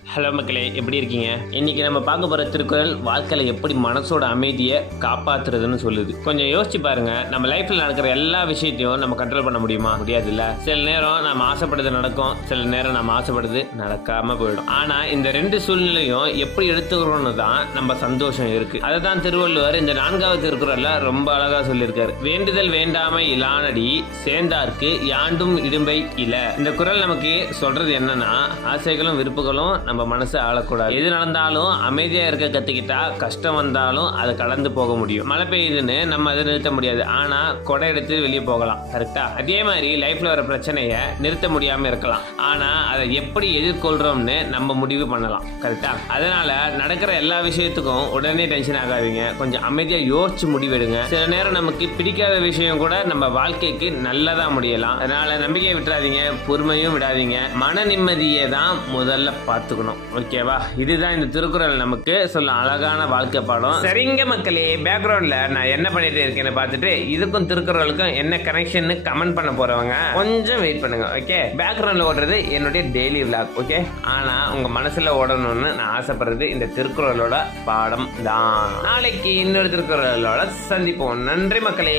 Hello மக்களே, எப்படி இருக்கீங்க? இன்னைக்கு நம்ம பார்க்க போகிற திருக்குறள் வாழ்க்கையில் எப்படி மனசோட அமைதியை காப்பாற்றுறதுன்னு சொல்லுது. கொஞ்சம் யோசிச்சு பாருங்க. நம்ம லைஃப்பில் நடக்கிற எல்லா விஷயத்தையும் நம்ம கண்ட்ரோல் பண்ண முடியுமா? முடியாதுல்ல. சில நேரம் நம்ம ஆசைப்படுறது நடக்கும், சில நேரம் நம்ம ஆசைப்படுறது நடக்காம போயிடும். ஆனால் இந்த ரெண்டு சூழ்நிலையும் எப்படி எடுத்துக்கிறோன்னு தான் நம்ம சந்தோஷம் இருக்கு. அதை தான் திருவள்ளுவர் இந்த 4வது திருக்குறள்ல ரொம்ப அழகா சொல்லியிருக்காரு. வேண்டுதல் வேண்டாமை இலானடி சேர்ந்தார்க்கு யாண்டும் இடும்பை இல. இந்த குறள் நமக்கு சொல்றது என்னன்னா, ஆசைகளும் விருப்புகளும் நம்ம மனசு ஆளக்கூடாது. எது நடந்தாலும் அமைதியா இருக்க கத்துக்கிட்டா கஷ்டம் வந்தாலும் அதை கடந்து போக முடியும். மழை பெய்யுதுன்னு நம்ம அதை நிறுத்த முடியாது, ஆனா கொடை எடுத்து வெளியே போகலாம். கரெக்டா? அதே மாதிரி லைஃப்ல வர பிரச்சனைய நிறுத்த முடியாம இருக்கலாம், ஆனா அதை எப்படி எதிர்கொள்றோம்னு நம்ம முடிவு பண்ணலாம். கரெக்டா? அதனால நடக்கிற எல்லா விஷயத்துக்கும் உடனே டென்ஷன் ஆகாதீங்க. கொஞ்சம் அமைதியா யோசிச்சு முடிவெடுங்க. சில நேரம் நமக்கு பிடிக்காத விஷயம் கூட நம்ம வாழ்க்கைக்கு நல்லதா முடியலாம். அதனால நம்பிக்கையை விட்டுறாதீங்க, பொறுமையும் விடாதீங்க. மன நிம்மதியை தான் முதல்ல பார்த்துக்கணும். ஓகேவா? இதுதான் இந்த திருக்குறள் நமக்கு சொல்ல அழகான வாழ்க்கை பாடம். சரிங்க மக்களே, பேக்ரவுண்ட்ல நான் என்ன பண்ணிட்டு இருக்கேன்னு பார்த்துட்டு இதுக்கும் திருக்குறளுக்கும் என்ன கனெக்ஷன் கமெண்ட் பண்ண போறவங்க கொஞ்சம் வெயிட் பண்ணுங்க. ஓகே, பேக்ரவுண்ட்ல ஓடுறது என்னுடைய டெய்லி விளாக். ஓகே, ஆனா உங்க மனசுல ஓடணும்னு நான் ஆசைப்படுறது இந்த திருக்குறளோட பாடம் தான். நாளைக்கு இன்னொரு திருக்குறளோட சந்திப்போம். நன்றி மக்களே.